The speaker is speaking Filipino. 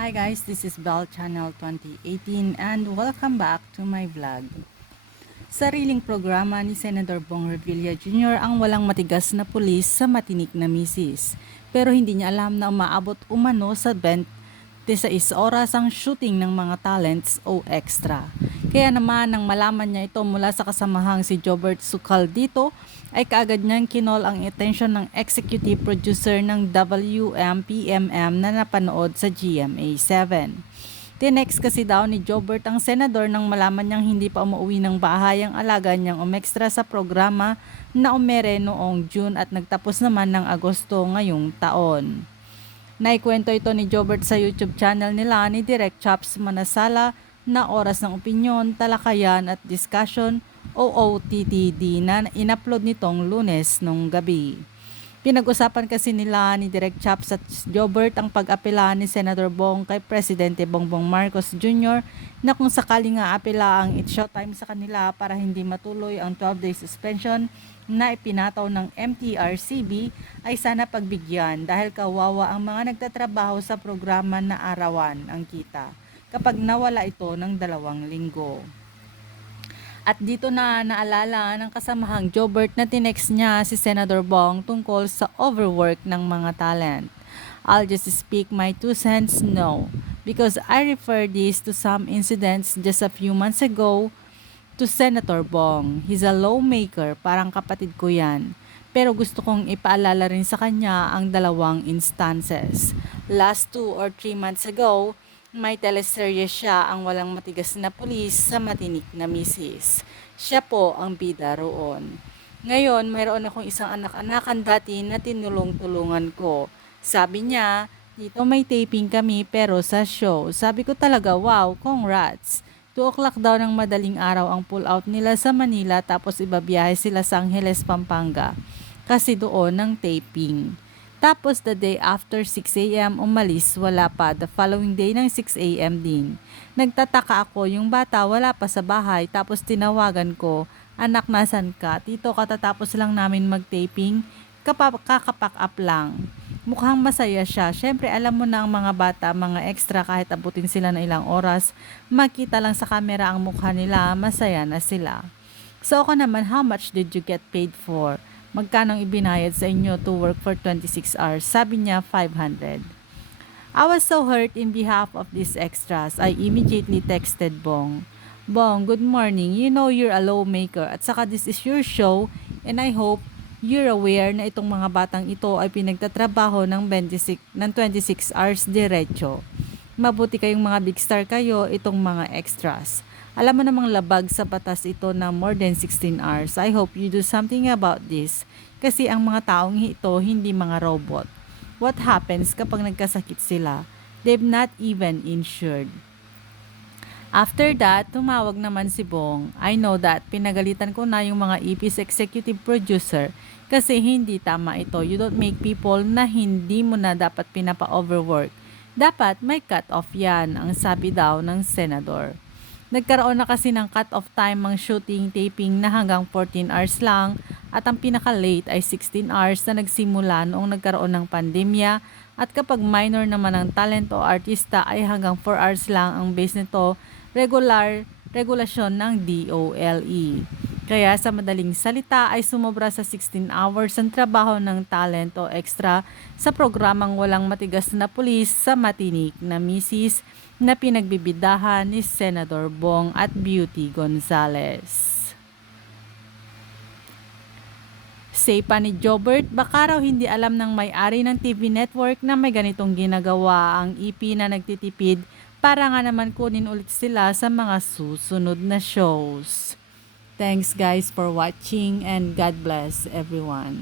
Hi guys, this is Bell Channel 2018 and welcome back to my vlog. Sariling programa ni Senator Bong Revilla Jr. ang walang matigas na pulis sa matinik na misis. Pero hindi niya alam na umaabot umano sa 26 oras ang shooting ng mga talents o extra. Kaya naman nang malaman niya ito mula sa kasamahang si Jobert Sukal dito, ay kaagad niyang kinol ang attention ng executive producer ng WMPMM na napanood sa GMA7. Tinext kasi daw ni Jobert ang senador nang malaman niyang hindi pa umuwi ng bahay ang alaga niyang umextra sa programa na umere noong June at nagtapos naman ng Agosto ngayong taon. Naikwento ito ni Jobert sa YouTube channel nila ni Direct Chops Manasala na oras ng opinyon, talakayan at discussion o OTTD na inupload nitong lunes nung gabi. Pinag-usapan kasi nila ni Direk Chaps at Jobert ang pag-apela ni Senator Bong kay Presidente Bongbong Marcos Jr. na kung sakali nga apela ang It's Showtime sa kanila para hindi matuloy ang 12-day suspension na ipinataw ng MTRCB ay sana pagbigyan dahil kawawa ang mga nagtatrabaho sa programa na arawan ang kita kapag nawala ito ng dalawang linggo. At dito na naalala ng kasamahang Jobert na tinext niya si Senator Bong tungkol sa overwork ng mga talent. I'll just speak my two cents no because I refer this to some incidents just a few months ago to Senator Bong. He's a lawmaker, parang kapatid ko yan. Pero gusto kong ipaalala rin sa kanya ang dalawang instances. Last two or three months ago, may teleserye siya ang walang matigas na pulis sa matinik na misis. Siya po ang bida roon. Ngayon, mayroon akong isang anak-anakan dati na tinulong-tulungan ko. Sabi niya, dito may taping kami pero sa show. Sabi ko talaga, wow, congrats. 2 o'clock daw ng madaling araw ang pull out nila sa Manila tapos ibabiyahe sila sa Angeles, Pampanga. Kasi doon ng taping. Tapos the day after 6 a.m. umalis, wala pa. The following day ng 6 a.m. din. Nagtataka ako, yung bata wala pa sa bahay. Tapos tinawagan ko, anak nasan ka? Tito katatapos lang namin mag-taping. Kakapak up lang. Mukhang masaya siya. Siyempre alam mo na ang mga bata, mga extra kahit abutin sila ng ilang oras. Makita lang sa camera ang mukha nila, masaya na sila. So ako naman, how much did you get paid for? Magkano ibinayad sa inyo to work for 26 hours? Sabi niya, 500. I was so hurt in behalf of these extras. I immediately texted Bong. Bong, good morning. You know you're a lawmaker at saka this is your show and I hope you're aware na itong mga batang ito ay pinagtatrabaho ng 26, ng 26 hours diretso. Mabuti kayong mga big star kayo, itong mga extras. Alam mo namang labag sa batas ito na more than 16 hours. I hope you do something about this kasi ang mga taong ito hindi mga robot. What happens kapag nagkasakit sila? They've not even insured. After that, tumawag naman si Bong. I know that pinagalitan ko na yung mga EP's executive producer kasi hindi tama ito. You don't make people na hindi mo na dapat pinapa-overwork. Dapat may cut-off yan, ang sabi daw ng senador. Nagkaroon na kasi ng cut-off time ang shooting taping na hanggang 14 hours lang at ang pinaka-late ay 16 hours na nagsimula noong nagkaroon ng pandemya at kapag minor naman ang talent o artista ay hanggang 4 hours lang ang base nito regular regulasyon ng DOLE. Kaya sa madaling salita ay sumobra sa 16 hours ang trabaho ng talent o extra sa programang walang matigas na pulis sa matinik na misis na pinagbibidahan ni Senador Bong at Beauty Gonzales. Say pa ni Jobert, baka raw hindi alam ng may-ari ng TV network na may ganitong ginagawa ang EP na nagtitipid para nga naman kunin ulit sila sa mga susunod na shows. Thanks guys for watching and God bless everyone.